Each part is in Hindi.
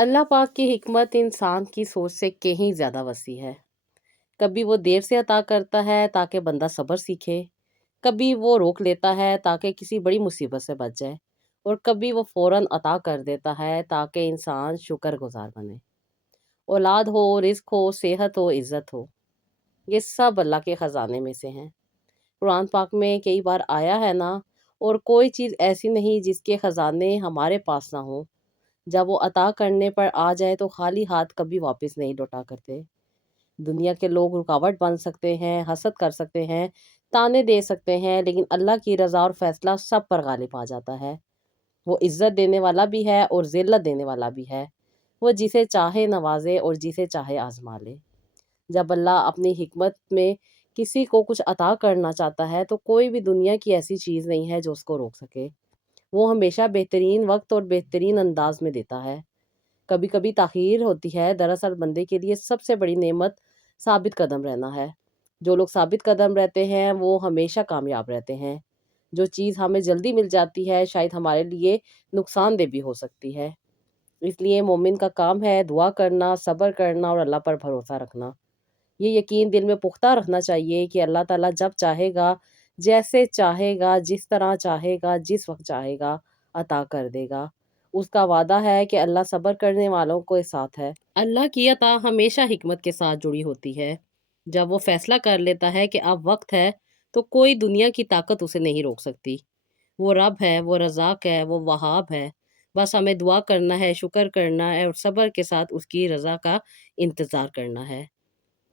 अल्लाह पाक की हिकमत इंसान की सोच से कहीं ज़्यादा वसी है। कभी वो देर से अता करता है ताकि बंदा सब्र सीखे, कभी वो रोक लेता है ताकि किसी बड़ी मुसीबत से बच जाए, और कभी वो फ़ौरन अता कर देता है ताकि इंसान शुक्रगुज़ार बने। औलाद हो, रिज़्क हो, सेहत हो, इज़्ज़त हो, ये सब अल्लाह के ख़ज़ाने में से हैं। कुरान पाक में कई बार आया है ना, और कोई चीज़ ऐसी नहीं जिसके ख़ज़ाने हमारे पास ना हो। जब वो अता करने पर आ जाए तो खाली हाथ कभी वापस नहीं लौटा करते। दुनिया के लोग रुकावट बन सकते हैं, हसद कर सकते हैं, ताने दे सकते हैं, लेकिन अल्लाह की रज़ा और फ़ैसला सब पर गालिब आ जाता है। वो इज़्ज़त देने वाला भी है और ज़िल्लत देने वाला भी है। वो जिसे चाहे नवाज़े और जिसे चाहे आज़मा ले। जब अल्लाह अपनी हिकमत में किसी को कुछ अता करना चाहता है, तो कोई भी दुनिया की ऐसी चीज़ नहीं है जो उसको रोक सके। वो हमेशा बेहतरीन वक़्त और बेहतरीन अंदाज़ में देता है। कभी-कभी ताख़ीर होती है, दरअसल बंदे के लिए सबसे बड़ी नेमत साबित कदम रहना है। जो लोग साबित कदम रहते हैं, वो हमेशा कामयाब रहते हैं। जो चीज़ हमें जल्दी मिल जाती है, शायद हमारे लिए नुकसानदेह भी हो सकती है। इसलिए मोमिन का काम है दुआ करना, सब्र करना और अल्लाह पर भरोसा रखना। ये यकीन दिल में पुख्ता रखना चाहिए कि अल्लाह ताला जब चाहेगा, जैसे चाहेगा, जिस तरह चाहेगा, जिस वक़्त चाहेगा, अता कर देगा। उसका वादा है कि अल्लाह सब्र करने वालों के साथ है। अल्लाह की अता हमेशा हिकमत के साथ जुड़ी होती है। जब वो फ़ैसला कर लेता है कि अब वक़्त है, तो कोई दुनिया की ताकत उसे नहीं रोक सकती। वो रब है, वो रज़ाक है, वो वहाब है। बस हमें दुआ करना है, शुक्र करना है और सब्र के साथ उसकी रज़ा का इंतज़ार करना है।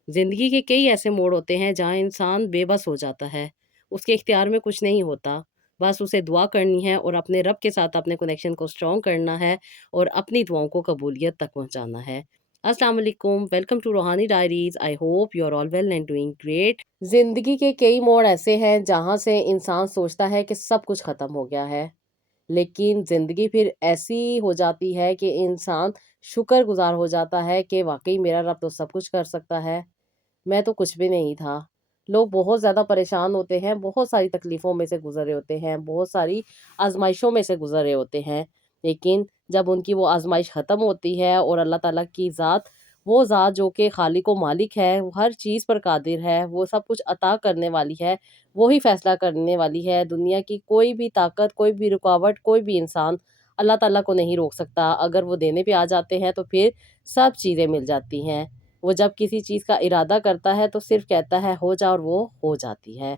ज़िंदगी के कई ऐसे मोड़ होते हैं जहाँ इंसान बेबस हो जाता है। उसके इख्तियार में कुछ नहीं होता। बस उसे दुआ करनी है और अपने रब के साथ अपने कनेक्शन को स्ट्रॉन्ग करना है और अपनी दुआओं को कबूलियत तक पहुँचाना है। अस्सलाम वालेकुम, welcome to Roohani Diaries. I hope you are all well and doing great. ज़िंदगी के कई मोड़ ऐसे हैं जहाँ से इंसान सोचता है कि सब कुछ ख़त्म हो गया है। लेकिन ज़िंदगी फिर ऐसी हो जाती है कि इंसान शुक्रगुज़ार हो जाता है कि वाक़ई मेरा रब तो सब कुछ कर सकता है। मैं तो कुछ भी नहीं था। लोग बहुत ज़्यादा परेशान होते हैं, बहुत सारी तकलीफ़ों में से गुज़र रहे होते हैं, बहुत सारी आज़माइशों में से गुज़र रहे होते हैं। लेकिन जब उनकी वो आज़माइश ख़त्म होती है और अल्लाह ताला की ज़ात, वो ज़ात जो कि ख़ालिक़ व मालिक है, वो हर चीज़ पर क़ादिर है, वो सब कुछ अता करने वाली है, वो ही फ़ैसला करने वाली है। दुनिया की कोई भी ताकत, कोई भी रुकावट, कोई भी इंसान अल्लाह ताला को नहीं रोक सकता। अगर वो देने पे आ जाते हैं, तो फिर सब चीज़ें मिल जाती हैं। वो जब किसी चीज़ का इरादा करता है तो सिर्फ़ कहता है हो जा, और वो हो जाती है।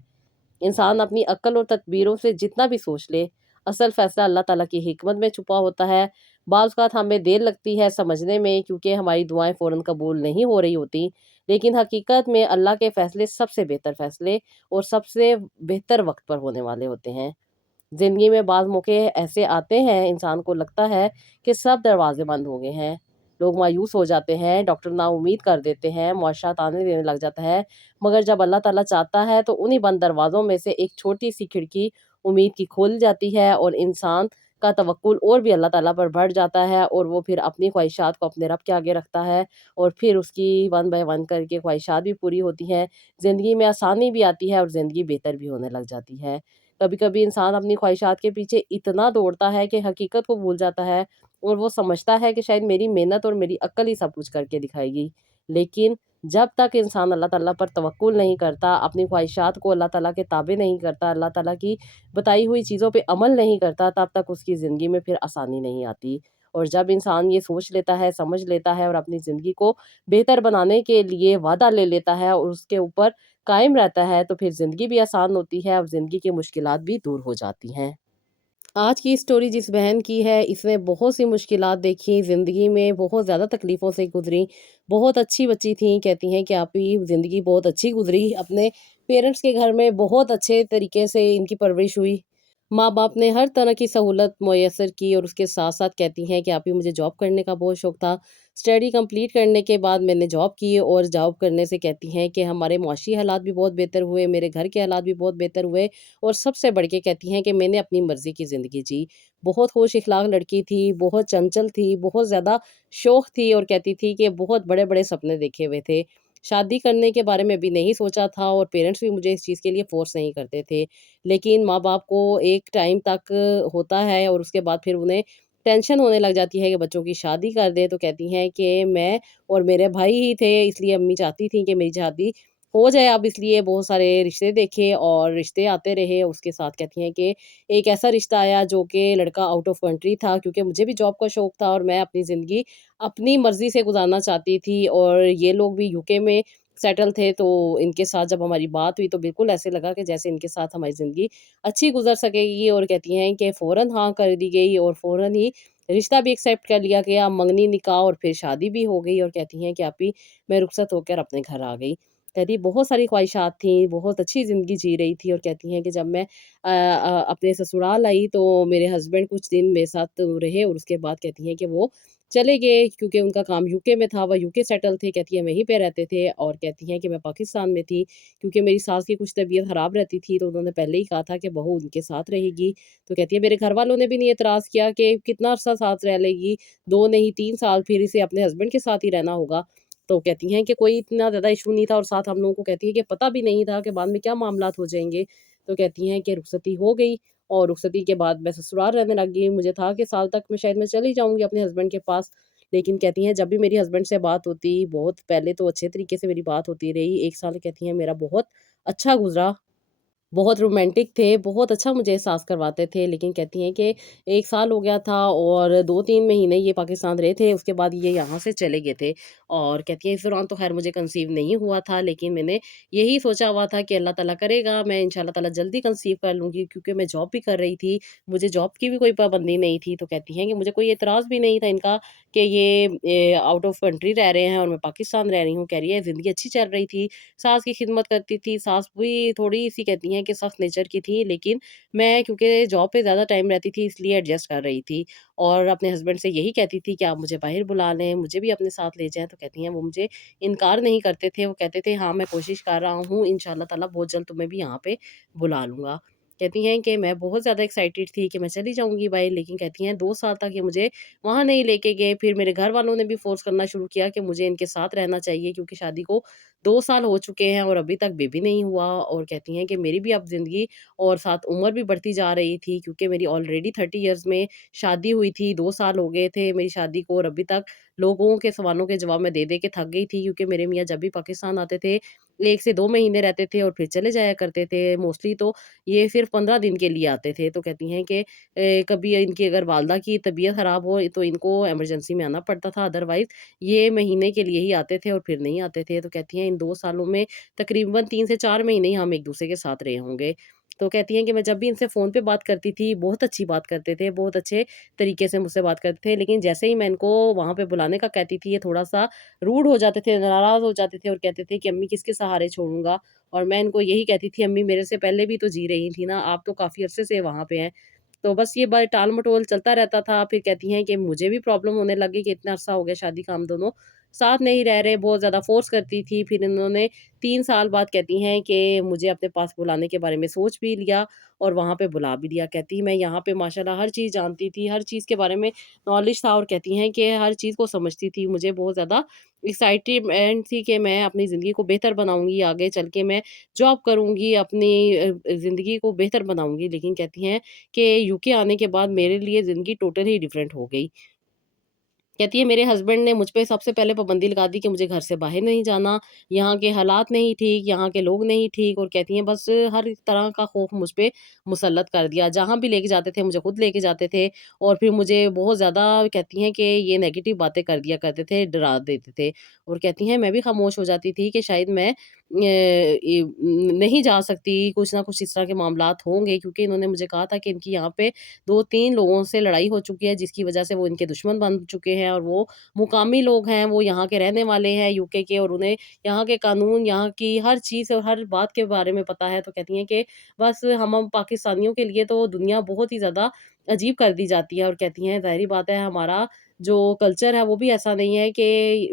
इंसान अपनी अक्ल और तदबीरों से जितना भी सोच ले, असल फ़ैसला अल्लाह ताला की हिकमत में छुपा होता है। बाज़ औक़ात हमें देर लगती है समझने में, क्योंकि हमारी दुआएँ फ़ौरन कबूल नहीं हो रही होती। लेकिन हकीकत में अल्लाह के फ़ैसले सबसे बेहतर फ़ैसले और सबसे बेहतर वक़्त पर होने वाले होते हैं। ज़िंदगी में बाज़ मौके ऐसे आते हैं, इंसान को लगता है कि सब दरवाज़े बंद हो गए हैं। लोग मायूस हो जाते हैं, डॉक्टर नाउम्मीद कर देते हैं, मुआशरा ताने देने लग जाता है। मगर जब अल्लाह ताला चाहता है तो उन्हीं बंद दरवाज़ों में से एक छोटी-सी खिड़की उम्मीद की खुल जाती है, और इंसान का तवक्कुल और भी अल्लाह ताला पर बढ़ जाता है, और वो फिर अपनी ख्वाहिशात को अपने रब के आगे रखता है, और फिर उसकी वन बाय वन करके ख्वाहिशात भी पूरी होती हैं। ज़िंदगी में आसानी भी आती है और ज़िंदगी बेहतर भी होने लग जाती है। कभी-कभी इंसान अपनी ख्वाहिशात के पीछे इतना दौड़ता है कि हकीकत को भूल जाता है, और वो समझता है कि शायद मेरी मेहनत और मेरी अक्ल ही सब कुछ करके दिखाएगी। लेकिन जब तक इंसान अल्लाह ताला पर तवक्कुल नहीं करता, अपनी ख्वाहिशात को अल्लाह ताला के ताबे नहीं करता, अल्लाह ताला की बताई हुई चीज़ों पे अमल नहीं करता, तब तक उसकी ज़िंदगी में फिर आसानी नहीं आती। और जब इंसान ये सोच लेता है, समझ लेता है और अपनी ज़िंदगी को बेहतर बनाने के लिए वादा ले लेता है और उसके ऊपर कायम रहता है, तो फिर ज़िंदगी भी आसान होती है और ज़िंदगी की मुश्किलात भी दूर हो जाती हैं। आज की स्टोरी जिस बहन की है, इसने बहुत सी मुश्किलात देखी, ज़िंदगी में बहुत ज़्यादा तकलीफ़ों से गुज़री। बहुत अच्छी बच्ची थी, कहती हैं कि आपकी ज़िंदगी बहुत अच्छी गुज़री। अपने पेरेंट्स के घर में बहुत अच्छे तरीके से इनकी परवरिश हुई। माँ-बाप ने हर तरह की सहूलत मुयस्सर की, और उसके साथ-साथ कहती हैं कि आप ही मुझे जॉब करने का बहुत शौक था। स्टडी कंप्लीट करने के बाद मैंने जॉब की, और जॉब करने से कहती हैं कि हमारे मुआशी हालात भी बहुत बेहतर हुए, मेरे घर के हालात भी बहुत बेहतर हुए, और सबसे बढ़ के कहती हैं कि मैंने अपनी मर्ज़ी की ज़िंदगी जी। बहुत होश इख़लाक़ लड़की थी, बहुत चंचल थी, बहुत ज़्यादा शौक थी, और कहती थी कि बहुत बड़े-बड़े सपने देखे हुए थे। शादी करने के बारे में भी नहीं सोचा था, और पेरेंट्स भी मुझे इस चीज़ के लिए फ़ोर्स नहीं करते थे। लेकिन माँ-बाप को एक टाइम तक होता है, और उसके बाद फिर उन्हें टेंशन होने लग जाती है कि बच्चों की शादी कर दें, तो कहती हैं कि मैं और मेरे भाई ही थे, इसलिए अम्मी चाहती थी कि मेरी शादी हो जाए अब, इसलिए बहुत सारे रिश्ते देखे और रिश्ते आते रहे। उसके साथ कहती हैं कि एक ऐसा रिश्ता आया जो कि लड़का आउट ऑफ कंट्री था, क्योंकि मुझे भी जॉब का शौक था और मैं अपनी ज़िंदगी अपनी मर्ज़ी से गुज़ारना चाहती थी, और ये लोग भी यूके में सेटल थे। तो इनके साथ जब हमारी बात हुई तो बिल्कुल ऐसे लगा कि जैसे इनके साथ हमारी ज़िंदगी अच्छी गुज़र सकेगी, और कहती हैं कि फ़ौरन हाँ कर दी गई और फ़ौरन ही रिश्ता भी एक्सेप्ट कर लिया गया, मंगनी निकाह और फिर शादी भी हो गई। और कहती हैं कि अभी मैं रुखसत होकर अपने घर आ गई। कहती बहुत सारी ख्वाहिशात थी, बहुत अच्छी ज़िंदगी जी रही थी, और कहती हैं कि जब मैं अपने ससुराल आई तो मेरे हस्बैंड कुछ दिन मेरे साथ रहे, और उसके बाद कहती हैं कि वो चले गए, क्योंकि उनका काम यूके में था, वह यूके सेटल थे। कहती हैं वहीं पे रहते थे, और कहती हैं कि मैं पाकिस्तान में थी, क्योंकि मेरी सास की कुछ तबीयत ख़राब रहती थी, तो उन्होंने पहले ही कहा था कि बहू उनके साथ रहेगी। तो कहती है मेरे घर वालों ने भी नहीं एतराज़ किया कि कितना अरसा साथ रह लेगी, 2 नहीं 3 साल, फिर इसे अपने हस्बैंड के साथ ही रहना होगा। तो कहती हैं कि कोई इतना ज़्यादा इश्यू नहीं था, और साथ हम लोगों को कहती है कि पता भी नहीं था कि बाद में क्या मामलात हो जाएँगे। तो कहती हैं कि रुखसती हो गई, और रुखसती के बाद मैं ससुराल रहने लग गई। मुझे था कि साल तक मैं शायद मैं चली जाऊँगी अपने हस्बैंड के पास। लेकिन कहती हैं जब भी मेरी हस्बैंड से बात होती, बहुत पहले तो अच्छे तरीके से मेरी बात होती रही। 1 साल कहती हैं मेरा बहुत अच्छा गुज़रा। बहुत रोमांटिक थे, बहुत अच्छा मुझे एहसास करवाते थे, लेकिन कहती हैं कि 1 साल हो गया था और 2-3 महीने ये पाकिस्तान रहे थे, उसके बाद ये यहाँ से चले गए थे। और कहती हैं इस दौरान तो ख़ैर मुझे कंसीव नहीं हुआ था, लेकिन मैंने यही सोचा हुआ था कि अल्लाह ताला करेगा, मैं इंशाअल्लाह ताला जल्दी कंसीव कर लूँगी, क्योंकि मैं जॉब भी कर रही थी, मुझे जॉब की भी कोई पाबंदी नहीं थी। तो कहती हैं कि मुझे कोई एतराज़ भी नहीं था इनका कि ये आउट ऑफ कंट्री रह रहे हैं और मैं पाकिस्तान रह रही हूँ। कह रही है ज़िंदगी अच्छी चल रही थी, सास की खिदमत करती थी, सास भी थोड़ी-सी कहती हैं कि सख्त नेचर की थी, लेकिन मैं क्योंकि जॉब पे ज़्यादा टाइम रहती थी इसलिए एडजस्ट कर रही थी, और अपने हस्बैंड से यही कहती थी कि आप मुझे बाहर बुला लें, मुझे भी अपने साथ ले जाएँ। तो कहती हैं वो मुझे इनकार नहीं करते थे, वो कहते थे हाँ, मैं कोशिश कर रहा हूँ, इंशाअल्लाह ताला बहुत जल्द तुम्हें भी यहाँ पे बुला लूँगा। कहती हैं कि मैं बहुत ज़्यादा एक्साइटेड थी कि मैं चली जाऊँगी बाहर, लेकिन कहती हैं 2 साल तक ये मुझे वहाँ नहीं लेके गए। फिर मेरे घर वालों ने भी फ़ोर्स करना शुरू किया कि मुझे इनके साथ रहना चाहिए, क्योंकि शादी को 2 साल हो चुके हैं और अभी तक बेबी नहीं हुआ। और कहती हैं कि मेरी भी अब ज़िंदगी और साथ उम्र भी बढ़ती जा रही थी, क्योंकि मेरी ऑलरेडी 30 इयर्स में शादी हुई थी, 2 साल हो गए थे मेरी शादी को, और अभी तक लोगों के सवालों के जवाब मैं दे-दे के थक गई थी, क्योंकि मेरे मियाँ जब भी पाकिस्तान आते थे, 1 से 2 महीने रहते थे और फिर चले जाया करते थे। मोस्टली तो ये सिर्फ़ 15 दिन के लिए आते थे। तो कहती हैं कि कभी इनकी अगर वालदा की तबीयत ख़राब हो तो इनको इमरजेंसी में आना पड़ता था, अदरवाइज़ ये महीने के लिए ही आते थे और फिर नहीं आते थे। तो कहती हैं इन 2 सालों में तकरीबन 3 से 4 महीने ही हम एक-दूसरे के साथ रहे होंगे। तो कहती हैं कि मैं जब भी इनसे फ़ोन पे बात करती थी, बहुत अच्छी बात करते थे, बहुत अच्छे तरीके से मुझसे बात करते थे, लेकिन जैसे ही मैं इनको वहाँ पे बुलाने का कहती थी, ये थोड़ा-सा रूड हो जाते थे, नाराज़ हो जाते थे और कहते थे कि अम्मी किसके सहारे छोड़ूँगा? और मैं इनको यही कहती थी, अम्मी मेरे से पहले भी तो जी रही थी ना, आप तो काफ़ी अरसे से वहाँ पे हैं। तो बस ये टाल-मटोल चलता रहता था। फिर कहती हैं कि मुझे भी प्रॉब्लम होने लगी कि इतना अरसा हो गया शादी का, हम दोनों साथ नहीं रह रहे, बहुत ज़्यादा फ़ोर्स करती थी। फिर इन्होंने 3 साल बाद कहती हैं कि मुझे अपने पास बुलाने के बारे में सोच भी लिया और वहाँ पे बुला भी लिया। कहती मैं यहाँ पे माशाल्लाह हर चीज़ जानती थी, हर चीज़ के बारे में नॉलेज था, और कहती हैं कि हर चीज़ को समझती थी। मुझे बहुत ज़्यादा एक्साइटमेंट थी कि मैं अपनी ज़िंदगी को बेहतर बनाऊँगी, आगे चल के मैं जॉब करूँगी, अपनी ज़िंदगी को बेहतर बनाऊँगी। लेकिन कहती हैं कि यूके आने के बाद मेरे लिए ज़िंदगी टोटली डिफरेंट हो गई। कहती है मेरे हस्बैंड ने मुझ पे सबसे पहले पाबंदी लगा दी कि मुझे घर से बाहर नहीं जाना, यहाँ के हालात नहीं ठीक, यहाँ के लोग नहीं ठीक, और कहती हैं बस हर तरह का खौफ मुझ पे मुसल्लत कर दिया। जहाँ भी लेके जाते थे मुझे खुद लेके जाते थे, और फिर मुझे बहुत ज़्यादा कहती हैं कि ये नेगेटिव बातें कर दिया करते थे, डरा देते थे। और कहती हैं मैं भी खामोश हो जाती थी कि शायद मैं नहीं जा सकती, कुछ ना कुछ इस तरह के मामलात होंगे, क्योंकि इन्होंने मुझे कहा था कि इनकी यहाँ पे 2-3 लोगों से लड़ाई हो चुकी है, जिसकी वजह से वो इनके दुश्मन बन चुके हैं, और वो मुकामी लोग हैं, वो यहाँ के रहने वाले हैं यूके के, और उन्हें यहाँ के कानून, यहाँ की हर चीज़ और हर बात के बारे में पता है। तो कहती हैं कि बस हम पाकिस्तानियों के लिए तो दुनिया बहुत ही ज़्यादा अजीब कर दी जाती है, और कहती हैं ज़ाहिर-सी बात है हमारा जो कल्चर है वो भी ऐसा नहीं है कि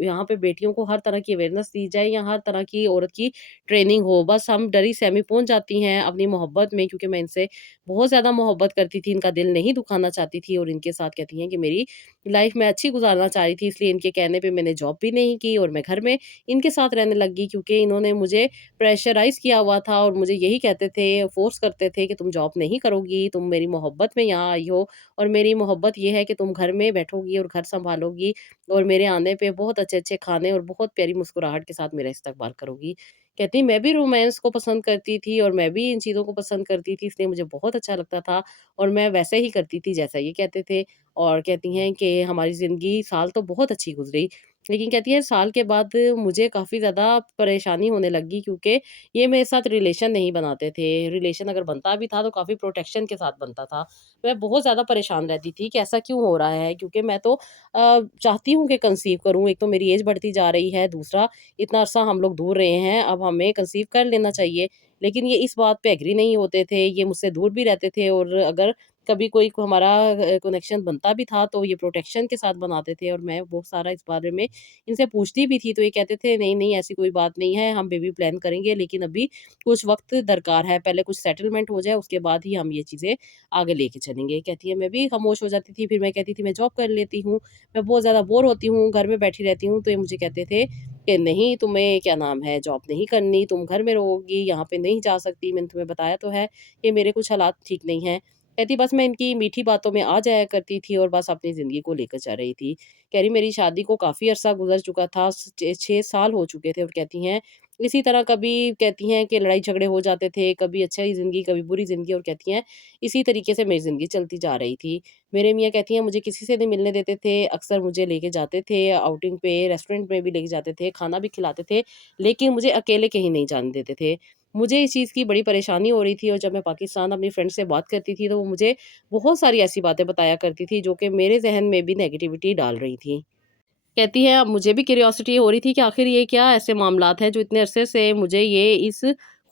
यहाँ पे बेटियों को हर तरह की अवेयरनेस दी जाए या हर तरह की औरत की ट्रेनिंग हो। बस हम डरी-सहमी पहुँच जाती हैं अपनी मोहब्बत में, क्योंकि मैं इनसे बहुत ज़्यादा मोहब्बत करती थी, इनका दिल नहीं दुखाना चाहती थी और इनके साथ कहती हैं कि मेरी लाइफ़ मैं अच्छी गुज़ारना चाह रही थी, इसलिए इनके कहने पे मैंने जॉब भी नहीं की और मैं घर में इनके साथ रहने लग गई, क्योंकि इन्होंने मुझे प्रेशराइज़ किया हुआ था और मुझे यही कहते थे, फ़ोर्स करते थे कि तुम जॉब नहीं करोगी, तुम मेरी मोहब्बत में यहाँ आई हो और मेरी मोहब्बत ये है कि तुम घर में बैठोगी और घर सँभालोगी और मेरे आने पे बहुत अच्छे-अच्छे खाने और बहुत प्यारी मुस्कुराहट के साथ मेरा इस्तकबाल करोगी। कहती मैं भी रोमांस को पसंद करती थी और मैं भी इन चीज़ों को पसंद करती थी, इसलिए मुझे बहुत अच्छा लगता था और मैं वैसे ही करती थी जैसा ये कहते थे। और कहती हैं कि हमारी ज़िंदगी साल तो बहुत अच्छी गुज़री, लेकिन कहती हैं साल के बाद मुझे काफ़ी ज़्यादा परेशानी होने लगी, क्योंकि ये मेरे साथ रिलेशन नहीं बनाते थे। रिलेशन अगर बनता भी था तो काफ़ी प्रोटेक्शन के साथ बनता था। मैं बहुत ज़्यादा परेशान रहती थी कि ऐसा क्यों हो रहा है? क्योंकि मैं तो चाहती हूँ कि कंसीव करूँ। एक तो मेरी एज बढ़ती जा रही है, दूसरा इतना अरसा हम लोग दूर रहे हैं, अब हमें कंसीव कर लेना चाहिए। लेकिन ये इस बात पे एग्री नहीं होते थे, ये मुझसे दूर भी रहते थे और अगर कभी कोई को हमारा कनेक्शन बनता भी था तो ये प्रोटेक्शन के साथ बनाते थे और मैं बहुत सारा इस बारे में इनसे पूछती भी थी, तो ये कहते थे नहीं, नहीं ऐसी कोई बात नहीं है, हम बेबी प्लान करेंगे, लेकिन अभी कुछ वक़्त दरकार है, पहले कुछ सेटलमेंट हो जाए उसके बाद ही हम ये चीज़ें आगे लेके चलेंगे। कहती है मैं भी खामोश हो जाती थी, फिर मैं कहती थी मैं जॉब कर लेती हूँ, मैं बहुत ज़्यादा बोर होती हूँ, घर में बैठी रहती हूँ, तो ये मुझे कहते थे कि नहीं तुम्हें क्या नाम है जॉब नहीं करनी, तुम घर में रहोगी, यहाँ पे नहीं जा सकती, मैंने तुम्हें बताया तो है कि मेरे कुछ हालात ठीक नहीं हैं। कहती बस मैं इनकी मीठी बातों में आ जाया करती थी और बस अपनी ज़िंदगी को लेकर चल रही थी। कह रही मेरी शादी को काफ़ी अरसा गुज़र चुका था, 6 साल हो चुके थे और कहती हैं इसी तरह कभी कहती हैं कि लड़ाई झगड़े हो जाते थे, कभी अच्छी ज़िंदगी, कभी बुरी ज़िंदगी और कहती हैं इसी तरीके से मेरी ज़िंदगी चलती जा रही थी। मेरे मियाँ कहती हैं मुझे किसी से नहीं मिलने देते थे, अक्सर मुझे लेके जाते थे आउटिंग पे, रेस्टोरेंट में भी लेके जाते थे, खाना भी खिलाते थे, लेकिन मुझे अकेले कहीं नहीं जाने देते थे। मुझे इस चीज़ की बड़ी परेशानी हो रही थी और जब मैं पाकिस्तान अपनी फ्रेंड से बात करती थी, तो वो मुझे बहुत सारी ऐसी बातें बताया करती थी, जो कि मेरे ज़हन में भी नेगेटिविटी डाल रही थी। कहती है अब मुझे भी क्यूरियोसिटी हो रही थी कि आखिर ये क्या ऐसे मामलात हैं जो इतने अरसे से मुझे ये इस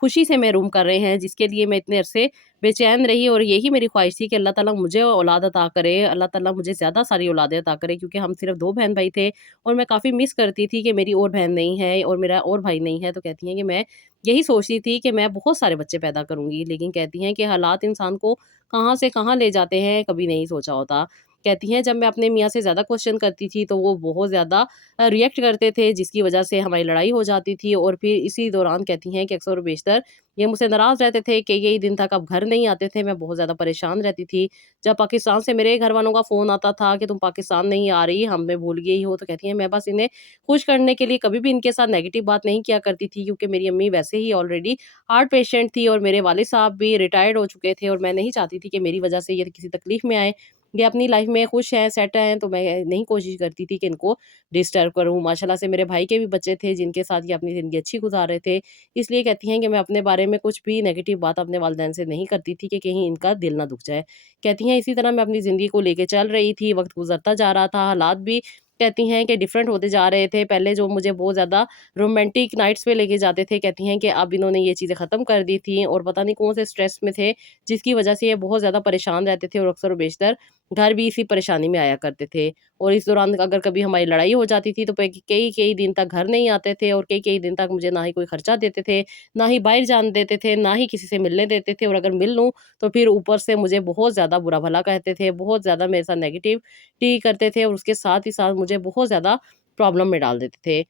खुशी से महरूम कर रहे हैं, जिसके लिए मैं इतने अरसे बेचैन रही और यही मेरी ख्वाहिश थी कि अल्लाह ताला मुझे औलाद अता करे, अल्लाह ताला मुझे ज़्यादा सारी औलादें अता करे, क्योंकि हम सिर्फ़ 2 बहन-भाई थे और मैं काफ़ी मिस करती थी कि मेरी और बहन नहीं है और मेरा और भाई नहीं है। तो कहती हैं कि मैं यही सोचती थी कि मैं बहुत सारे बच्चे पैदा करूँगी, लेकिन कहती हैं कि हालात इंसान को कहाँ से कहाँ ले जाते हैं, कभी नहीं सोचा होता। कहती हैं जब मैं अपने मियाँ से ज़्यादा क्वेश्चन करती थी तो वो बहुत ज़्यादा रिएक्ट करते थे, जिसकी वजह से हमारी लड़ाई हो जाती थी और फिर इसी दौरान कहती हैं कि अक्सर और बेशतर ये मुझसे नाराज़ रहते थे कि कई दिन तक अब घर नहीं आते थे। मैं बहुत ज़्यादा परेशान रहती थी। जब पाकिस्तान से मेरे घर वालों का फ़ोन आता था कि तुम पाकिस्तान नहीं आ रही, हमें भूल गई हो, तो कहती हैं मैं बस इन्हें खुश करने के लिए कभी भी इनके साथ नेगेटिव बात नहीं किया करती थी, क्योंकि मेरी अम्मी वैसे ही ऑलरेडी हार्ट पेशेंट थी और मेरे वालिद साहब भी रिटायर्ड हो चुके थे और मैं नहीं चाहती थी कि मेरी वजह से ये किसी तकलीफ़ में आएँ। ये अपनी लाइफ़ में खुश हैं, सेट हैं, तो मैं नहीं कोशिश करती थी कि इनको डिस्टर्ब करूँ। माशाल्लाह से मेरे भाई के भी बच्चे थे जिनके साथ ये अपनी ज़िंदगी अच्छी गुज़ार रहे थे। इसलिए कहती हैं कि मैं अपने बारे में कुछ भी नेगेटिव बात अपने वालिदैन से नहीं करती थी कि कहीं इनका दिल ना दुख जाए। कहती हैं इसी तरह मैं अपनी ज़िंदगी को लेके चल रही थी, वक़्त गुज़रता जा रहा था, हालात भी कहती हैं कि डिफरेंट होते जा रहे थे। पहले जो मुझे बहुत ज़्यादा रोमांटिक नाइट्स पे लेके जाते थे, कहती हैं कि अब इन्होंने ये चीज़ें ख़त्म कर दी थी और पता नहीं कौन से स्ट्रेस में थे, जिसकी वज़ह से ये बहुत ज़्यादा परेशान रहते थे और अक्सर और बेशतर घर भी इसी परेशानी में आया करते थे। और इस दौरान अगर कभी हमारी लड़ाई हो जाती थी तो कई-कई दिन तक घर नहीं आते थे और कई-कई दिन तक मुझे ना ही कोई खर्चा देते थे, ना ही बाहर जाने देते थे, ना ही किसी से मिलने देते थे और अगर मिल लूँ तो फिर ऊपर से मुझे बहुत ज़्यादा बुरा-भला कहते थे, बहुत ज़्यादा मेरे साथ नेगेटिविटी करते थे और उसके साथ ही साथ मुझे बहुत ज़्यादा प्रॉब्लम में डाल देते थे।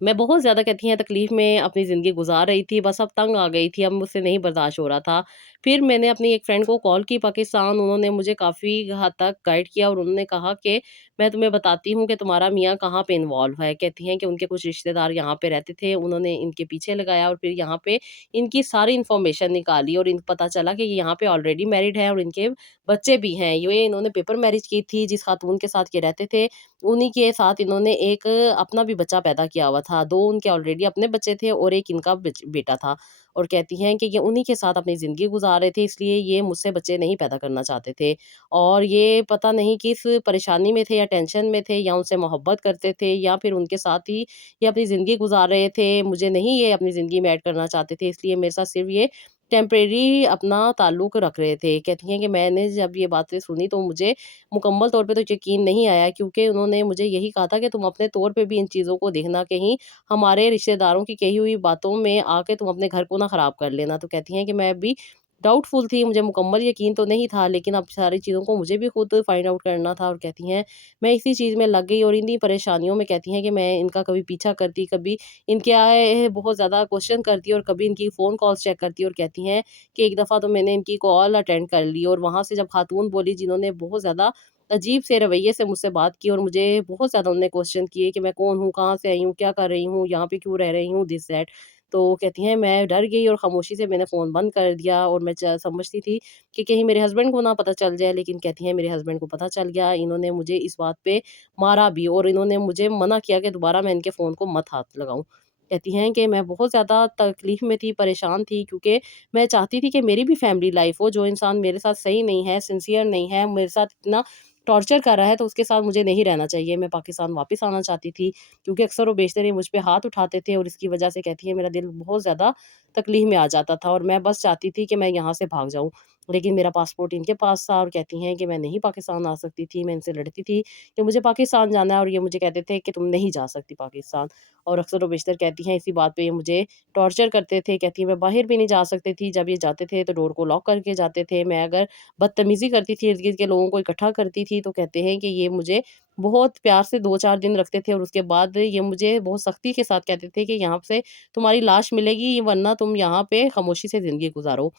मैं बहुत ज़्यादा कहती हैं तकलीफ़ में अपनी ज़िंदगी गुज़ार रही थी, बस अब तंग आ गई थी, अब मुझसे नहीं बर्दाश्त हो रहा था। फिर मैंने अपनी एक फ्रेंड को कॉल की पाकिस्तान, उन्होंने मुझे काफ़ी हद तक गाइड किया और उन्होंने कहा कि मैं तुम्हें बताती हूँ कि तुम्हारा मियाँ कहाँ पे इन्वॉल्व है। कहती हैं कि उनके कुछ रिश्तेदार यहाँ पे रहते थे, उन्होंने इनके पीछे लगाया और फिर यहाँ पे इनकी सारी इन्फॉर्मेशन निकाली और इन पता चला कि ये यहाँ पे ऑलरेडी मैरिड है और इनके बच्चे भी हैं। ये इन्होंने पेपर मैरिज की थी, जिस खातून के साथ ये रहते थे, उन्हीं के साथ इन्होंने एक अपना भी बच्चा पैदा किया हुआ था। 2 उनके ऑलरेडी अपने बच्चे थे और 1 इनका बेटा था और कहती हैं कि ये उन्हीं के साथ अपनी ज़िंदगी गुज़ार रहे थे, इसलिए ये मुझसे बच्चे नहीं पैदा करना चाहते थे। और ये पता नहीं किस परेशानी में थे या टेंशन में थे या उनसे मोहब्बत करते थे या फिर उनके साथ ही ये अपनी ज़िंदगी गुज़ार रहे थे। मुझे नहीं ये अपनी ज़िंदगी में ऐड करना चाहते थे, इसलिए मेरे साथ सिर्फ़ ये टेम्परेरी अपना ताल्लुक रख रहे थे। कहती हैं कि मैंने जब ये बातें सुनी तो मुझे मुकम्मल तौर पे तो यकीन नहीं आया, क्योंकि उन्होंने मुझे यही कहा था कि तुम अपने तौर पे भी इन चीज़ों को देखना, कहीं हमारे रिश्तेदारों की कही हुई बातों में आके तुम अपने घर को ना ख़राब कर लेना। तो कहती हैं कि मैं भी डाउटफुल थी, मुझे मुकम्मल यकीन तो नहीं था, लेकिन अब सारी चीज़ों को मुझे भी खुद फाइंड आउट करना था। और कहती हैं मैं इसी चीज़ में लग गई और इन्हीं परेशानियों में, कहती हैं कि मैं इनका कभी पीछा करती, कभी इनके आए बहुत ज़्यादा क्वेश्चन करती और कभी इनकी फ़ोन कॉल्स चेक करती। और कहती हैं कि एक दफ़ा तो मैंने इनकी कॉल अटेंड कर ली और वहाँ से जब खातून बोली जिन्होंने बहुत ज़्यादा अजीब से रवैये से मुझसे बात की और मुझे बहुत ज़्यादा उन्होंने क्वेश्चन किए कि मैं कौन हूँ, कहाँ से आई हूँ, क्या कर रही हूँ, यहाँ पे क्यों रह रही हूँ, दिस दैट। तो कहती हैं मैं डर गई और खामोशी से मैंने फ़ोन बंद कर दिया और मैं समझती थी कि कहीं मेरे हस्बैंड को ना पता चल जाए, लेकिन कहती हैं मेरे हस्बैंड को पता चल गया। इन्होंने मुझे इस बात पे मारा भी और इन्होंने मुझे मना किया कि दोबारा मैं इनके फ़ोन को मत हाथ लगाऊँ। कहती हैं कि मैं बहुत ज़्यादा तकलीफ़ में थी, परेशान थी, क्योंकि मैं चाहती थी कि मेरी भी फैमिली लाइफ़ हो। जो इंसान मेरे साथ सही नहीं है, सिंसियर नहीं है, मेरे साथ इतना टॉर्चर कर रहा है, तो उसके साथ मुझे नहीं रहना चाहिए। मैं पाकिस्तान वापस आना चाहती थी, क्योंकि अक्सर वो बेशतर ये मुझ पे हाथ उठाते थे और इसकी वजह से कहती है मेरा दिल बहुत ज़्यादा तकलीफ़ में आ जाता था और मैं बस चाहती थी कि मैं यहाँ से भाग जाऊँ। लेकिन मेरा पासपोर्ट इनके पास था और कहती हैं कि मैं नहीं पाकिस्तान आ सकती थी। मैं इनसे लड़ती थी कि मुझे पाकिस्तान जाना है और ये मुझे कहते थे कि तुम नहीं जा सकती पाकिस्तान। और अक्सर व बेशतर कहती हैं इसी बात पे ये मुझे टॉर्चर करते थे। कहती हैं मैं बाहर भी नहीं जा सकती थी, जब ये जाते थे तो डोर को लॉक करके जाते थे। मैं अगर बदतमीज़ी करती थी, इर्द-गिर्द के लोगों को इकट्ठा करती थी, तो कहते हैं कि ये मुझे बहुत प्यार से 2-4 दिन रखते थे और उसके बाद ये मुझे बहुत सख्ती के साथ कहते थे कि यहाँ से तुम्हारी लाश मिलेगी, वरना तुम यहाँ पे खामोशी से ज़िंदगी गुज़ारो।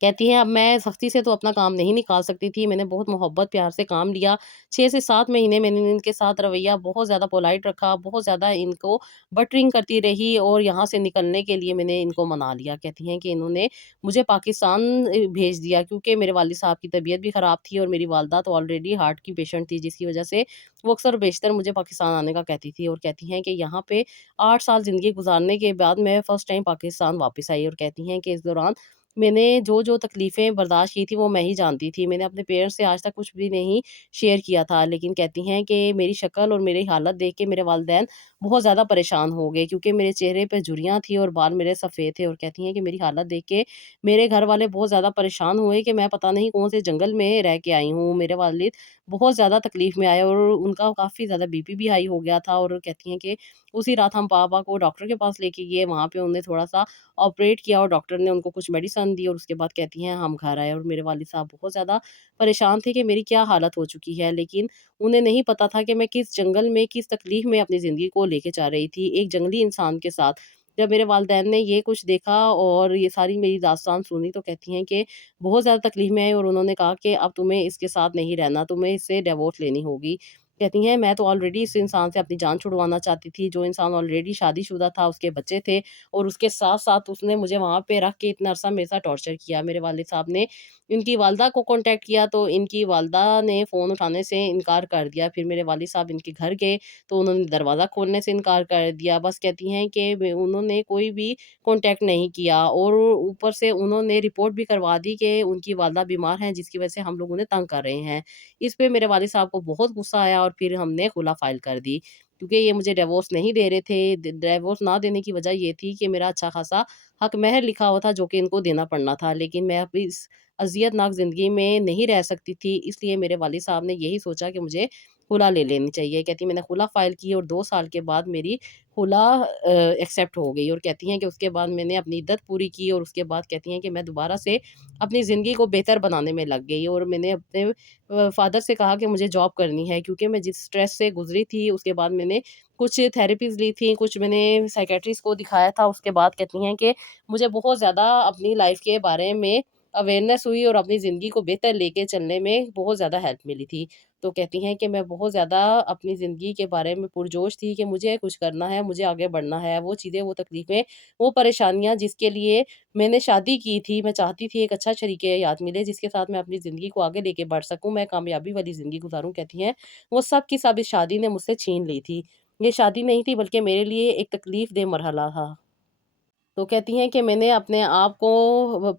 कहती हैं अब मैं सख्ती से तो अपना काम नहीं निकाल सकती थी। मैंने बहुत मोहब्बत प्यार से काम लिया। 6 से 7 महीने मैंने इनके साथ रवैया बहुत ज़्यादा पोलाइट रखा, बहुत ज़्यादा इनको बटरिंग करती रही और यहाँ से निकलने के लिए मैंने इनको मना लिया। कहती हैं कि इन्होंने मुझे पाकिस्तान भेज दिया, क्योंकि मेरे वालिद साहब की तबीयत भी ख़राब थी और मेरी वालदा तो ऑलरेडी हार्ट की पेशेंट थी, जिसकी वज़ह से वो अक्सर बेशतर मुझे पाकिस्तान आने का कहती थी। और कहती हैं कि यहाँ पे 8 साल ज़िंदगी गुज़ारने के बाद मैं फर्स्ट टाइम पाकिस्तान वापस आई और कहती हैं कि इस दौरान मैंने जो-जो तकलीफ़ें बर्दाश्त की थी वो मैं ही जानती थी। मैंने अपने पेरेंट्स से आज तक कुछ भी नहीं शेयर किया था। लेकिन कहती हैं कि मेरी शक्ल और मेरी हालत देख के मेरे वालिदैन बहुत ज़्यादा परेशान हो गए, क्योंकि मेरे चेहरे पे झुर्रियाँ थी और बाल मेरे सफ़ेद थे। और कहती हैं कि मेरी हालत देख के मेरे घर वाले बहुत ज़्यादा परेशान हुए कि मैं पता नहीं कौन से जंगल में रह के आई हूँ। मेरे वालिद बहुत ज़्यादा तकलीफ़ में आए और उनका काफ़ी ज़्यादा बीपी भी हाई हो गया था। और कहती हैं कि उसी रात हम पापा को डॉक्टर के पास लेके गए। वहाँ पे उन्हें थोड़ा-सा ऑपरेट किया और डॉक्टर ने उनको कुछ मेडिसिन दी और उसके बाद कहती हैं हम घर आए और मेरे वालिद साहब बहुत ज़्यादा परेशान थे कि मेरी क्या हालत हो चुकी है। लेकिन उन्हें नहीं पता था कि मैं किस जंगल में, किस तकलीफ़ में अपनी ज़िंदगी को लेके जा रही थी, एक जंगली इंसान के साथ। जब मेरे वालिदैन ने ये कुछ देखा और ये सारी मेरी दास्तान सुनी, तो कहती हैं कि बहुत ज़्यादा तकलीफ़ में आए और उन्होंने कहा कि अब तुम्हें इसके साथ नहीं रहना, तुम्हें इससे डिवोर्स लेनी होगी। कहती हैं मैं तो ऑलरेडी इस इंसान से अपनी जान छुड़वाना चाहती थी, जो इंसान ऑलरेडी शादीशुदा था, उसके बच्चे थे और उसके साथ-साथ उसने मुझे वहाँ पे रख के इतना अरसा मेरे साथ टॉर्चर किया। मेरे वालिद साहब ने इनकी वालदा को कॉन्टैक्ट किया, तो इनकी वालदा ने फ़ोन उठाने से इनकार कर दिया। फिर मेरे वालिद साहब इनके घर गए, तो उन्होंने दरवाज़ा खोलने से इनकार कर दिया। बस कहती हैं कि वे उन्होंने कोई भी कॉन्टैक्ट नहीं किया और ऊपर से उन्होंने रिपोर्ट भी करवा दी कि उनकी वालदा बीमार हैं, जिसकी वजह से हम लोग उन्हें तंग कर रहे हैं। इस पे मेरे वालिद साहब को बहुत गुस्सा आया और फिर हमने खुला फ़ाइल कर दी। क्योंकि ये मुझे डिवोर्स नहीं दे रहे थे। डिवोर्स ना देने की वजह ये थी कि मेरा अच्छा खासा हक महर लिखा हुआ था, जो कि इनको देना पड़ना था। लेकिन मैं अब इस अज़ियतनाक ज़िंदगी में नहीं रह सकती थी, इसलिए मेरे वालिद साहब ने यही सोचा कि मुझे खुला ले लेनी चाहिए। कहती मैंने खुला फ़ाइल की और 2 साल के बाद मेरी खुला एक्सेप्ट हो गई। और कहती हैं कि उसके बाद मैंने अपनी इद्दत पूरी की और उसके बाद कहती हैं कि मैं दोबारा से अपनी ज़िंदगी को बेहतर बनाने में लग गई और मैंने अपने फ़ादर से कहा कि मुझे जॉब करनी है, क्योंकि मैं जिस स्ट्रेस से गुज़री थी। उसके बाद मैंने कुछ थेरेपीज़ ली थी, कुछ मैंने साइकियाट्रिस्ट को दिखाया था। उसके बाद कहती हैं कि मुझे बहुत ज़्यादा अपनी लाइफ़ के बारे में अवेयरनेस हुई और अपनी ज़िंदगी को बेहतर लेके चलने में बहुत ज़्यादा हेल्प मिली थी। तो कहती हैं कि मैं बहुत ज़्यादा अपनी ज़िंदगी के बारे में पुरजोश थी कि मुझे कुछ करना है, मुझे आगे बढ़ना है। वो चीज़ें, वो तकलीफ़ें, वो परेशानियाँ जिसके लिए मैंने शादी की थी, मैं चाहती थी एक अच्छा शरीके-हयात मिले, जिसके साथ मैं अपनी ज़िंदगी को आगे लेके बढ़ सकूँ, मैं कामयाबी वाली ज़िंदगी गुज़ारूँ। कहती हैं वो सब की सब इस शादी ने मुझसे छीन ली थी। ये शादी नहीं थी, बल्कि मेरे लिए एक तकलीफ़ देह मरहला था। तो कहती हैं कि मैंने अपने आप को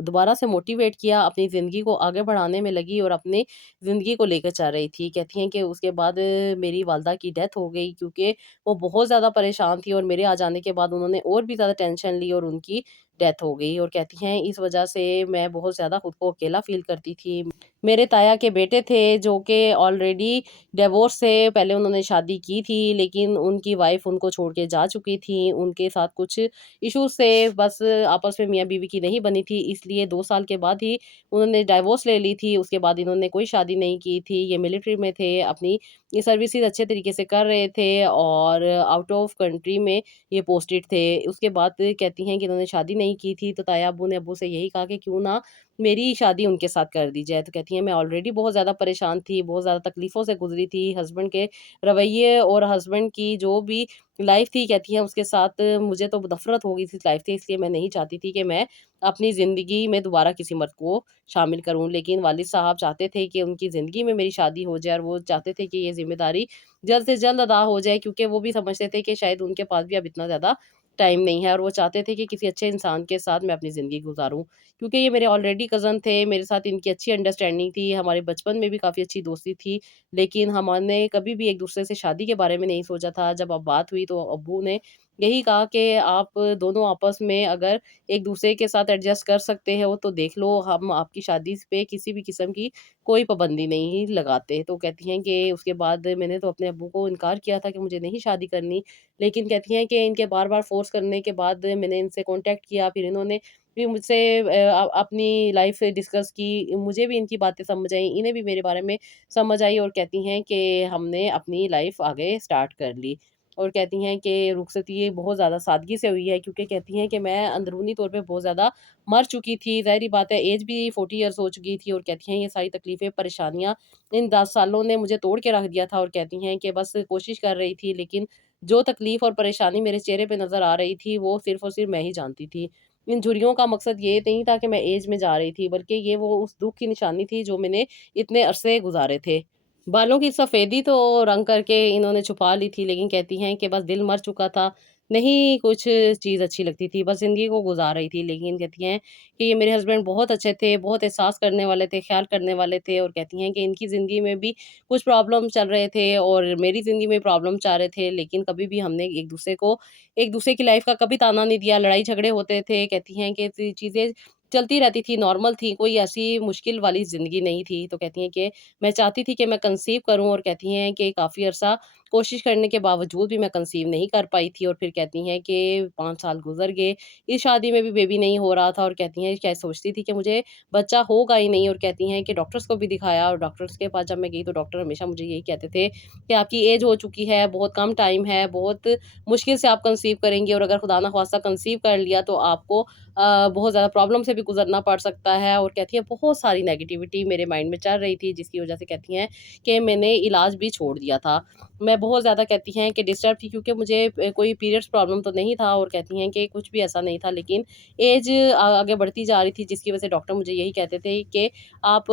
दोबारा से मोटिवेट किया, अपनी ज़िंदगी को आगे बढ़ाने में लगी और अपनी ज़िंदगी को लेकर चल रही थी। कहती हैं कि उसके बाद मेरी वालदा की डेथ हो गई, क्योंकि वो बहुत ज़्यादा परेशान थी और मेरे आ जाने के बाद उन्होंने और भी ज़्यादा टेंशन ली और उनकी डेथ हो गई और कहती हैं इस वजह से मैं बहुत ज़्यादा खुद को अकेला फ़ील करती थी। मेरे ताया के बेटे थे जो कि ऑलरेडी डिवोर्स से पहले उन्होंने शादी की थी, लेकिन उनकी वाइफ़ उनको छोड़ के जा चुकी थी। उनके साथ कुछ इश्यूज़ से बस आपस में मियाँ-बीवी की नहीं बनी थी, इसलिए 2 साल के बाद ही उन्होंने डाइवोर्स ले ली थी। उसके बाद इन्होंने कोई शादी नहीं की थी। ये मिलिट्री में थे, अपनी ये सर्विसेज़ अच्छे तरीके से कर रहे थे और आउट ऑफ कंट्री में ये पोस्टेड थे। उसके बाद कहती हैं कि इन्होंने शादी नहीं की थी, तो ताया अब्बू ने अब्बू से यही कहा कि क्यों ना मेरी शादी उनके साथ कर दी जाए। तो कहती हैं मैं ऑलरेडी बहुत ज़्यादा परेशान थी, बहुत ज़्यादा तकलीफ़ों से गुज़री थी। हस्बैंड के रवैये और हस्बैंड की जो भी लाइफ़ थी कहती हैं उसके साथ मुझे तो नफ़रत हो गई थी लाइफ़ से, इसलिए मैं नहीं चाहती थी कि मैं अपनी ज़िंदगी में दोबारा किसी मर्द को शामिल करूँ। लेकिन वालिद साहब चाहते थे कि उनकी ज़िंदगी में मेरी शादी हो जाए और वो चाहते थे कि ये ज़िम्मेदारी जल्द से जल्द अदा हो जाए, क्योंकि वो भी समझते थे कि शायद उनके पास भी अब इतना ज़्यादा टाइम नहीं है और वो चाहते थे कि किसी अच्छे इंसान के साथ मैं अपनी ज़िंदगी गुज़ारूँ। क्योंकि ये मेरे ऑलरेडी कज़न थे, मेरे साथ इनकी अच्छी अंडरस्टैंडिंग थी, हमारे बचपन में भी काफ़ी अच्छी दोस्ती थी, लेकिन हमने कभी भी एक-दूसरे से शादी के बारे में नहीं सोचा था। जब अब बात हुई तो अब्बू ने यही कहा कि आप दोनों आपस में अगर एक-दूसरे के साथ एडजस्ट कर सकते हो तो देख लो, हम आपकी शादी पे किसी भी किस्म की कोई पाबंदी नहीं लगाते। तो कहती हैं कि उसके बाद मैंने तो अपने अब्बू को इनकार किया था कि मुझे नहीं शादी करनी, लेकिन कहती हैं कि इनके बार-बार फ़ोर्स करने के बाद मैंने इनसे कॉन्टैक्ट किया, फिर इन्होंने भी मुझसे अपनी लाइफ़ डिस्कस की, मुझे भी इनकी बातें समझ आई, इन्हें भी मेरे बारे में समझ आई और कहती हैं कि हमने अपनी लाइफ़ आगे स्टार्ट कर ली। और कहती हैं कि रुखसती ये बहुत ज़्यादा सादगी से हुई है, क्योंकि कहती हैं कि मैं अंदरूनी तौर पे बहुत ज़्यादा मर चुकी थी, ज़ाहिर-सी बात है ऐज भी 40 इयर्स हो चुकी थी और कहती हैं ये सारी तकलीफ़ें, परेशानियाँ इन 10 सालों ने मुझे तोड़ के रख दिया था और कहती हैं कि बस कोशिश कर रही थी, लेकिन जो तकलीफ़ और परेशानी मेरे चेहरे पे नज़र आ रही थी, वो सिर्फ़ और सिर्फ़ मैं ही जानती थी। इन झुर्रियों का मकसद ये नहीं था कि मैं ऐज में जा रही थी, बल्कि ये वो उस दुःख की निशानी थी जो मैंने इतने अरसे गुज़ारे थे। बालों की सफ़ेदी तो रंग करके इन्होंने छुपा ली थी, लेकिन कहती हैं कि बस दिल मर चुका था, नहीं कुछ चीज़ अच्छी लगती थी, बस ज़िंदगी को गुज़ार रही थी। लेकिन कहती हैं कि ये मेरे हस्बैंड बहुत अच्छे थे, बहुत एहसास करने वाले थे, ख़्याल करने वाले थे और कहती हैं कि इनकी ज़िंदगी में भी कुछ प्रॉब्लम चल रहे थे और मेरी ज़िंदगी में प्रॉब्लम चाह रहे थे, लेकिन कभी भी हमने एक-दूसरे की लाइफ़ का कभी ताना नहीं दिया, लड़ाई-झगड़े होते थे। कहती हैं कि चीज़ें चलती रहती थी, नॉर्मल थी, कोई ऐसी मुश्किल वाली ज़िंदगी नहीं थी। तो कहती हैं कि मैं चाहती थी कि मैं कंसीव करूँ और कहती हैं कि काफ़ी अरसा कोशिश करने के बावजूद भी मैं कंसीव नहीं कर पाई थी और फिर कहती हैं कि 5 साल गुज़र गए, इस शादी में भी बेबी नहीं हो रहा था और कहती हैं क्या सोचती थी कि मुझे बच्चा होगा ही नहीं और कहती हैं कि डॉक्टर्स को भी दिखाया और डॉक्टर्स के पास जब मैं गई तो डॉक्टर हमेशा मुझे यही कहते थे कि आपकी एज हो चुकी है, बहुत कम टाइम है, बहुत मुश्किल से आप कंसीव करेंगी और अगर खुदा ना ख़वास्ता कंसीव कर लिया तो आपको बहुत ज़्यादा प्रॉब्लम से भी गुज़रना पड़ सकता है और कहती हैं बहुत सारी नेगेटिविटी मेरे माइंड में चल रही थी, जिसकी वज़ह से कहती हैं कि मैंने इलाज भी छोड़ दिया था। मैं बहुत ज़्यादा कहती हैं कि डिस्टर्ब थी, क्योंकि मुझे कोई पीरियड्स प्रॉब्लम तो नहीं था और कहती हैं कि कुछ भी ऐसा नहीं था, लेकिन ऐज आगे बढ़ती जा रही थी, जिसकी वज़ह से डॉक्टर मुझे यही कहते थे कि आप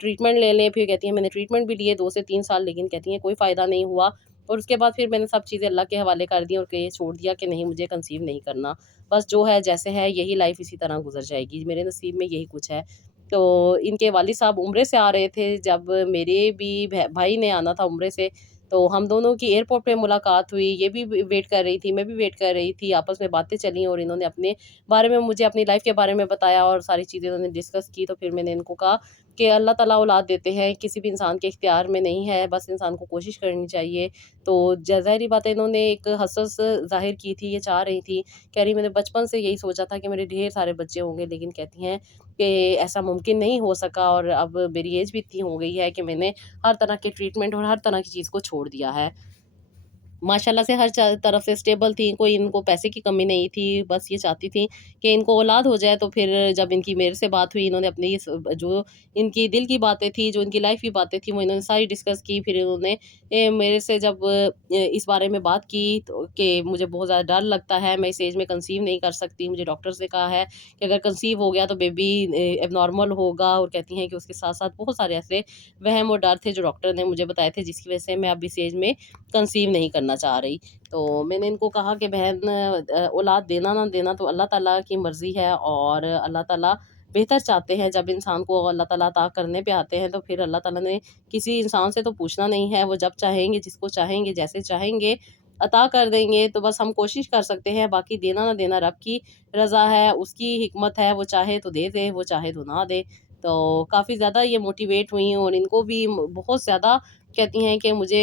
ट्रीटमेंट ले लें। फिर कहती हैं मैंने ट्रीटमेंट भी लिए 2 से 3 साल, लेकिन कहती हैं कोई फ़ायदा नहीं हुआ और उसके बाद फिर मैंने सब चीज़ें अल्लाह के हवाले कर दी और कि ये छोड़ दिया कि नहीं, मुझे कंसीव नहीं करना। बस जो है जैसे है यही लाइफ़ इसी तरह गुज़र जाएगी, मेरे नसीब में यही कुछ है। तो इनके वालिद साहब उम्रे से आ रहे थे, जब मेरे भी भाई ने आना था उम्रे से, तो हम दोनों की एयरपोर्ट पे मुलाकात हुई। ये भी वेट कर रही थी, मैं भी वेट कर रही थी, आपस में बातें चली और इन्होंने अपने बारे में मुझे अपनी लाइफ़ के बारे में बताया और सारी चीज़ें इन्होंने डिस्कस की। तो फिर मैंने इनको कहा कि अल्लाह ताला औलाद देते हैं, किसी भी इंसान के इख्तियार में नहीं है, बस इंसान को कोशिश करनी चाहिए। तो ज़ाहिर-सी बात है, इन्होंने एक हसरत ज़ाहिर की थी, ये चाह रही थी, कह रही मैंने बचपन से यही सोचा था कि मेरे ढेर सारे बच्चे होंगे, लेकिन कहती हैं कि ऐसा मुमकिन नहीं हो सका और अब मेरी एज भी इतनी हो गई है कि मैंने हर तरह के ट्रीटमेंट और हर तरह की चीज़ को छोड़ दिया है। माशाल्लाह से हर तरफ से स्टेबल थी, कोई इनको पैसे की कमी नहीं थी, बस ये चाहती थी कि इनको औलाद हो जाए। तो फिर जब इनकी मेरे से बात हुई, इन्होंने अपनी जो इनकी दिल की बातें थी, जो इनकी लाइफ़ की बातें थी, वो इन्होंने सारी डिस्कस की। फिर इन्होंने मेरे से जब इस बारे में बात की तो कि मुझे बहुत ज़्यादा डर लगता है, मैं इस एज में कंसीव नहीं कर सकती, मुझे डॉक्टर से कहा है कि अगर कंसीव हो गया तो बेबी एबनॉर्मल होगा और कहती हैं कि उसके साथ-साथ बहुत सारे ऐसे वहम और डर थे जो डॉक्टर ने मुझे बताए थे, जिसकी वजह से मैं अब इस एज में कंसीव नहीं करना चाह रही। तो मैंने इनको कहा कि बहन, औलाद देना ना देना तो अल्लाह ताला की मर्ज़ी है और अल्लाह ताला बेहतर चाहते हैं। जब इंसान को अल्लाह ताला अता करने पे आते हैं तो फिर अल्लाह ताला ने किसी इंसान से तो पूछना नहीं है, वो जब चाहेंगे, जिसको चाहेंगे, जैसे चाहेंगे अता कर देंगे तो बस हम कोशिश कर सकते हैं, बाकी देना ना देना रब की रज़ा है, उसकी हिकमत है, वो चाहे तो दे दे, वो चाहे तो ना दे। तो काफ़ी ज़्यादा ये मोटिवेट हुई हैं और इनको भी बहुत ज़्यादा कहती हैं कि मुझे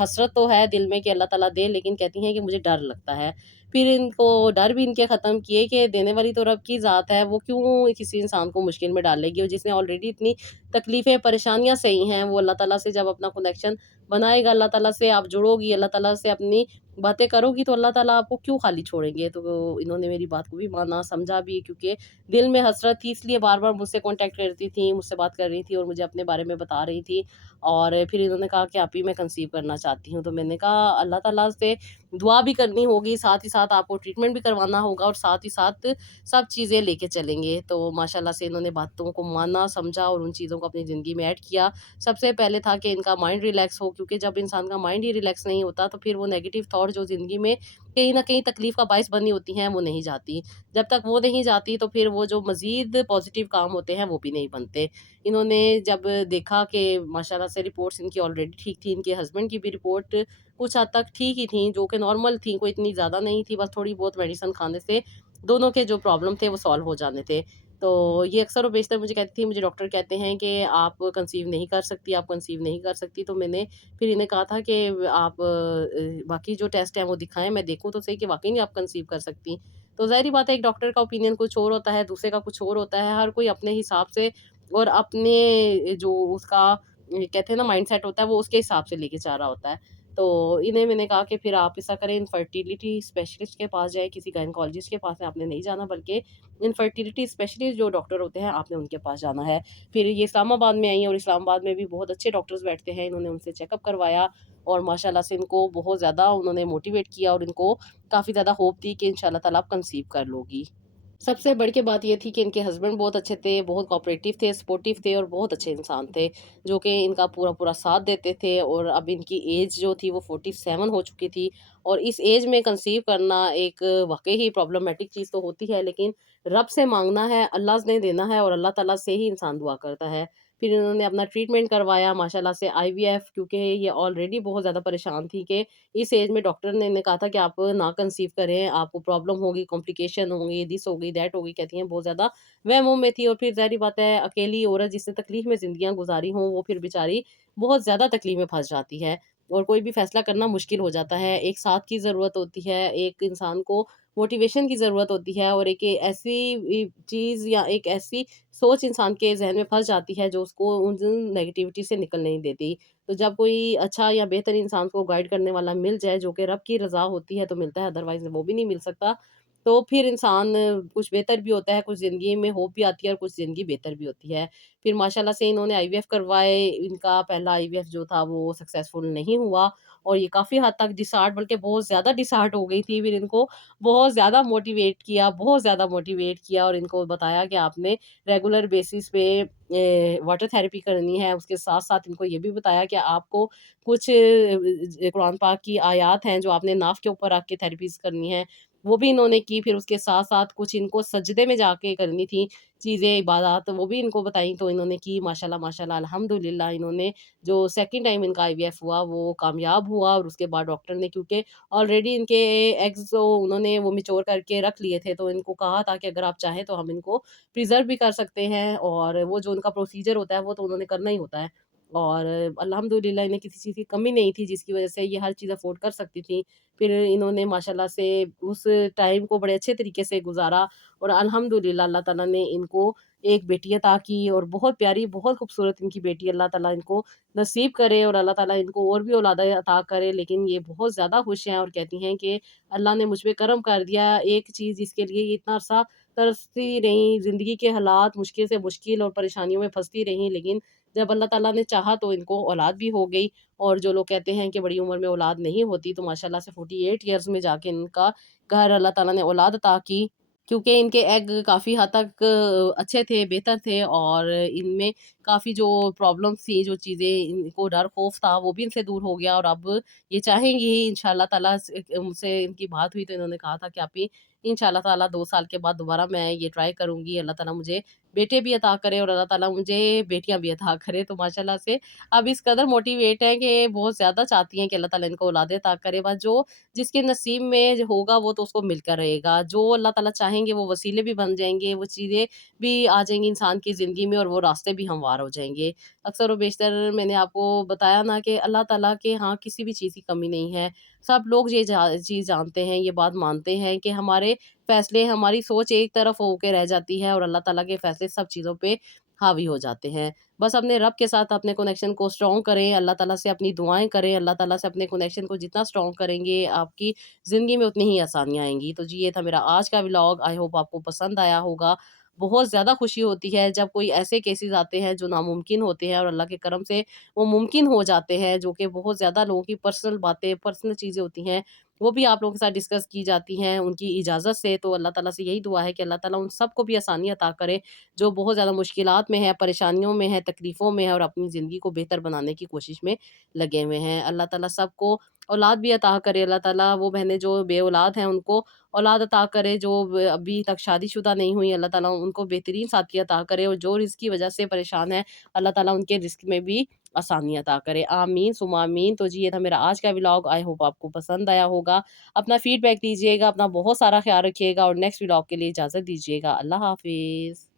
हसरत तो है दिल में कि अल्लाह ताला दे, लेकिन कहती हैं कि मुझे डर लगता है। फिर इनको डर भी इनके ख़त्म किए कि देने वाली तो रब की ज़ात है, वो क्यों किसी इंसान को मुश्किल में डालेगी, और जिसने ऑलरेडी इतनी तकलीफ़ें, परेशानियाँ सही हैं, वो अल्लाह ताला से जब अपना कनेक्शन बनाएगा, अल्लाह ताला से आप जुड़ोगी, अल्लाह ताला से अपनी बातें करोगी, तो अल्लाह ताला आपको क्यों खाली छोड़ेंगे। तो इन्होंने मेरी बात को भी माना, समझा भी, क्योंकि दिल में हसरत थी, इसलिए बार-बार मुझसे कॉन्टैक्ट करती थी, मुझसे बात कर रही थी और मुझे अपने बारे में बता रही थी। और फिर इन्होंने कहा कि आप ही मैं कंसीव करना चाहती हूँ। तो मैंने कहा अल्लाह ताला से दुआ भी करनी होगी, साथ ही साथ आपको ट्रीटमेंट भी करवाना होगा और साथ ही साथ सब चीज़ें लेके चलेंगे। तो माशाल्लाह से इन्होंने बातों को माना, समझा और उन चीज़ों को अपनी ज़िंदगी में ऐड किया। सबसे पहले था कि इनका माइंड रिलैक्स हो, क्योंकि जब इंसान का माइंड ही रिलैक्स नहीं होता तो फिर वो नेगेटिव थॉट जो ज़िंदगी में कहीं न कहीं तकलीफ़ का बायस बनी होती हैं, वो नहीं जाती। जब तक वो नहीं जाती तो फिर वो जो मज़ीद पॉज़िटिव काम होते हैं, वो भी नहीं बनते। इन्होंने जब देखा कि माशाल्लाह से रिपोर्ट्स इनकी ऑलरेडी ठीक थी, इनके हस्बैंड की भी रिपोर्ट कुछ हद तक ठीक ही थी, जो कि नॉर्मल थी, कोई इतनी ज़्यादा नहीं थी, बस थोड़ी बहुत मेडिसिन खाने से दोनों के जो प्रॉब्लम थे वो सॉल्व हो जाने थे। तो ये अक्सर और बेशतर मुझे कहती थी, मुझे डॉक्टर कहते हैं कि आप कंसीव नहीं कर सकती, आप कंसीव नहीं कर सकती। तो मैंने फिर इन्हें कहा था कि आप बाकी जो टेस्ट हैं वो दिखाएँ, मैं देखूँ तो सही कि वाक़ई में आप कंसीव कर सकती। तो ज़ाहिर-सी बात है, एक डॉक्टर का ओपिनियन कुछ और होता है, दूसरे का कुछ और होता है, हर कोई अपने हिसाब से और अपने जो उसका कहते हैं ना माइंडसेट होता है, वो उसके हिसाब से लेके जा रहा होता है। तो इन्हें मैंने कहा कि फिर आप ऐसा करें, इनफर्टिलिटी स्पेशलिस्ट के पास जाएँ, किसी गायनेकोलॉजिस्ट के पास आपने नहीं जाना, बल्कि इनफर्टिलिटी स्पेशलिस्ट जो डॉक्टर होते हैं, आपने उनके पास जाना है। फिर ये इस्लामाबाद में आई हैं और इस्लामाबाद में भी बहुत अच्छे डॉक्टर्स बैठते हैं, इन्होंने उनसे चेकअप करवाया और माशाल्लाह से इनको बहुत ज़्यादा उन्होंने मोटिवेट किया और इनको काफ़ी ज़्यादा होप थी कि इंशाल्लाह ताला आप कंसीव कर लोगी। सबसे बढ़ के बात ये थी कि इनके हस्बैंड बहुत अच्छे थे, बहुत कोऑपरेटिव थे, सपोर्टिव थे और बहुत अच्छे इंसान थे, जो कि इनका पूरा-पूरा साथ देते थे। और अब इनकी एज जो थी वो 47 हो चुकी थी और इस एज में कंसीव करना एक वाक़ई ही प्रॉब्लमैटिक चीज़ तो होती है, लेकिन रब से माँगना है, अल्लाह ने देना है और अल्लाह ताला से ही इंसान दुआ करता है। फिर इन्होंने अपना ट्रीटमेंट करवाया माशाल्लाह से आईवीएफ, क्योंकि ये ऑलरेडी बहुत ज़्यादा परेशान थी कि इस एज में डॉक्टर ने इन्हें कहा था कि आप ना कंसीव करें, आपको प्रॉब्लम होगी, कॉम्प्लिकेशन होंगी, दिस होगी, दैट होगी, कहती हैं बहुत ज़्यादा वहमों में थी। और फिर ज़ाहिर-सी बात है, अकेली औरत जिसने तकलीफ़ में ज़िंदगियाँ गुज़ारी हों, वो फिर बेचारी बहुत ज़्यादा तकलीफ़ में फँस जाती है और कोई भी फ़ैसला करना मुश्किल हो जाता है। एक साथ की ज़रूरत होती है, एक इंसान को मोटिवेशन की ज़रूरत होती है और एक ऐसी चीज़ या एक ऐसी सोच इंसान के ज़हन में फँस जाती है, जो उसको उन नेगेटिविटी से निकल नहीं देती। तो जब कोई अच्छा या बेहतर इंसान को गाइड करने वाला मिल जाए, जो कि रब की रज़ा होती है, तो मिलता है, अदरवाइज़ वो भी नहीं मिल सकता। तो फिर इंसान कुछ बेहतर भी होता है, कुछ ज़िंदगी में होप भी आती है और कुछ ज़िंदगी बेहतर भी होती है। फिर माशाल्लाह से इन्होंने आईवीएफ करवाए, इनका पहला आईवीएफ जो था वो सक्सेसफुल नहीं हुआ और ये काफ़ी हद तक डिसहार्ट, बल्कि बहुत ज़्यादा डिसहार्ट हो गई थी। फिर इनको बहुत ज़्यादा मोटिवेट किया और इनको बताया कि आपने रेगुलर बेसिस पे वाटर थेरेपी करनी है। उसके साथ-साथ इनको ये भी बताया कि आपको कुछ कुरान पाक की आयत हैं जो आपने नाफ़ के ऊपर रख के थेरेपीज़ करनी है, वो भी इन्होंने की। फिर उसके साथ-साथ कुछ इनको सजदे में जाके करनी थी चीज़ें, इबादत, वो भी इनको बताई, तो इन्होंने की। माशाल्लाह, माशाल्लाह, अल्हम्दुलिल्लाह, इन्होंने जो सेकंड टाइम इनका आईवीएफ हुआ वो कामयाब हुआ और उसके बाद डॉक्टर ने, क्योंकि ऑलरेडी इनके एग्स जो उन्होंने वो मैच्योर करके रख लिए थे, तो इनको कहा था कि अगर आप चाहें तो हम इनको प्रिज़र्व भी कर सकते हैं और वो जो उनका प्रोसीजर होता है वो तो उन्होंने करना ही होता है। और अल्हम्दुलिल्लाह इन्हें किसी चीज़ की कमी नहीं थी, जिसकी वज़ह से ये हर चीज़ अफ़ोर्ड कर सकती थीं। फिर इन्होंने माशाल्लाह से उस टाइम को बड़े अच्छे तरीके से गुज़ारा और अल्हम्दुलिल्लाह अल्लाह ताला ने इनको एक बेटी अता की और बहुत प्यारी, बहुत खूबसूरत इनकी बेटी अल्लाह ताला इनको नसीब करे और अल्लाह ताला इनको और भी औलादें अता करे। लेकिन ये बहुत ज़्यादा खुश हैं और कहती हैं कि अल्लाह ने मुझ पे करम कर दिया, एक चीज़ जिसके लिए ये इतना अरसा तरसती रहीं, ज़िंदगी के हालात मुश्किल से मुश्किल और परेशानियों में फँसती रहीं, लेकिन जब अल्लाह ताला ने चाहा तो इनको औलाद भी हो गई। और जो लोग कहते हैं कि बड़ी उम्र में औलाद नहीं होती, तो माशाल्लाह से 48 इयर्स में जाके इनका घर अल्लाह ताला ने औलाद अता की। क्योंकि इनके एग काफ़ी हद तक अच्छे थे, बेहतर थे और इनमें काफ़ी जो प्रॉब्लम्स थी, जो चीज़ें इनको डर खौफ था, वो भी इनसे दूर हो गया और अब ये चाहेंगी ही इंशाअल्लाह ताला से। मुझसे इनकी बात हुई तो इन्होंने कहा था कि आप ही इंशाअल्लाह ताला 2 साल के बाद दोबारा मैं ये ट्राई करूँगी। अल्लाह ताला मुझे बेटे भी अता करे और अल्लाह ताला मुझे बेटियाँ भी अता करे। तो माशाअल्लाह से अब इस कदर मोटिवेट हैं कि बहुत ज़्यादा चाहती हैं कि अल्लाह ताला इनको औलादें अता करे। बस जो जिसके नसीब में जो होगा वो तो उसको मिलकर रहेगा। जो अल्लाह ताला चाहेंगे वो वसीले भी बन जाएँगे, वो चीज़ें भी आ जाएँगी इंसान की ज़िंदगी में और वो रास्ते भी हमवार हो जाएँगे। अक्सर व बेशतर मैंने आपको बताया ना कि अल्लाह ताला के यहाँ किसी भी चीज़ की कमी नहीं है। सब लोग ये चीज़ जानते हैं, ये बात मानते हैं कि हमारे फ़ैसले, हमारी सोच एक तरफ होके रह जाती है और अल्लाह ताला के फ़ैसले सब चीज़ों पे हावी हो जाते हैं। बस अपने रब के साथ अपने कनेक्शन को स्ट्रॉन्ग करें, अल्लाह ताला से अपनी दुआएँ करें, अल्लाह ताला से अपने कनेक्शन को जितना स्ट्रॉन्ग करेंगे, आपकी ज़िंदगी में उतनी ही आसानियाँ आएँगी। तो जी, ये था मेरा आज का व्लॉग, आई होप आपको पसंद आया होगा। बहुत ज़्यादा खुशी होती है जब कोई ऐसे केसेज़ आते हैं जो नामुमकिन होते हैं और अल्लाह के करम से वो मुमकिन हो जाते हैं, जो कि बहुत ज़्यादा लोगों की पर्सनल बातें, पर्सनल चीज़ें होती हैं, वो भी आप लोगों के साथ डिस्कस की जाती हैं उनकी इजाज़त से। तो अल्लाह ताला से यही दुआ है कि अल्लाह ताला उन सबको भी आसानी अता करे, जो बहुत ज़्यादा मुश्किलात में है, परेशानियों में है, तकलीफ़ों में है और अपनी ज़िंदगी को बेहतर बनाने की कोशिश में लगे हुए हैं। अल्लाह ताला सबको औलाद भी अता करे, अल्लाह ताला वो बहनें जो बे-औलाद हैं उनको औलाद अता करे, जो अभी तक शादीशुदा नहीं हुई, अल्लाह ताला उनको बेहतरीन साथी अता करे और जो रिज़्क की वज़ह से परेशान है, अल्लाह ताला उनके रिज़्क में भी आसानी अता करे। आमीन सुम्मा आमीन। तो जी, ये था मेरा आज का व्लॉग, आई होप आपको पसंद आया होगा। अपना फीडबैक दीजिएगा, अपना बहुत सारा ख़्याल रखिएगा और नेक्स्ट व्लॉग के लिए इजाज़त दीजिएगा। अल्लाह हाफ़िज़।